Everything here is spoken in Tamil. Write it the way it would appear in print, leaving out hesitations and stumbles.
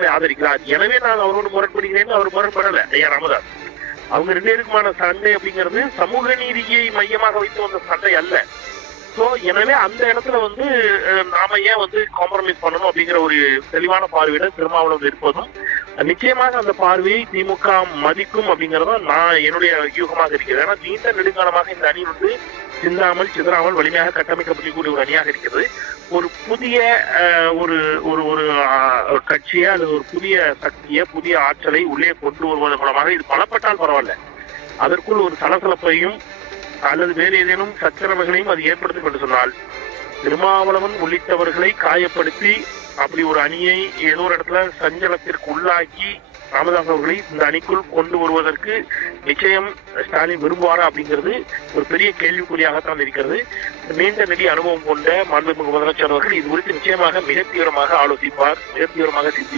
ராமதாஸை ஆதரிக்கிறார். எனவே நான் அவரோடு முரண்படுகிறேன். அவர் முரண்படல ஐயா ராமதாஸ். அவங்க 2 பேருக்குமான சண்டை அப்படிங்கிறது சமூக நீதியை மையமாக வைத்து வந்த சண்டை அல்ல. சோ எனவே அந்த இடத்துல நாம ஏன் காம்ப்ரமைஸ் பண்ணணும் அப்படிங்கிற ஒரு தெளிவான பார்வையிட திருமாவளவன் இருப்பதும் நிச்சயமாக அந்த பார்வையை திமுக மதிக்கும் அப்படிங்கறத நான் என்னுடைய யூகமாக இருக்கிறது. ஏன்னா நீண்ட நெடுங்காலமாக இந்த அணி சிந்தாமல் சிதறாமல் வலிமையாக கட்டமைக்கப்படக்கூடிய ஒரு அணியாக இருக்கிறது. ஒரு புதிய ஒரு ஒரு ஒரு கட்சியை அல்லது ஒரு புதிய சக்தியை புதிய ஆற்றலை உள்ளே கொண்டு வருவதன் மூலமாக இது பலப்பட்டால் பரவாயில்ல, அதற்குள் ஒரு சலசலப்பையும் அல்லது வேறு ஏதேனும் சச்சரவுகளையும் அது ஏற்படுத்தும் என்று சொன்னால் திருமாவளவன் உள்ளிட்டவர்களை காயப்படுத்தி அப்படி ஒரு அணியை ஏதோ ஒரு இடத்துல சஞ்சலத்திற்கு உள்ளாக்கி ராமதாஸ் அவர்களை இந்த அணிக்குள் கொண்டு வருவதற்கு நிச்சயம் ஸ்டாலின் விரும்புவாரா அப்படிங்கிறது ஒரு பெரிய கேள்விக்குறியாகத்தான் இருக்கிறது. நீண்ட நெடி அனுபவம் கொண்ட மாண்புமிகு முதலமைச்சர் அவர்கள் இது குறித்து நிச்சயமாக மிக தீவிரமாக ஆலோசிப்பார், மிக தீவிரமாக சிந்திப்பார்.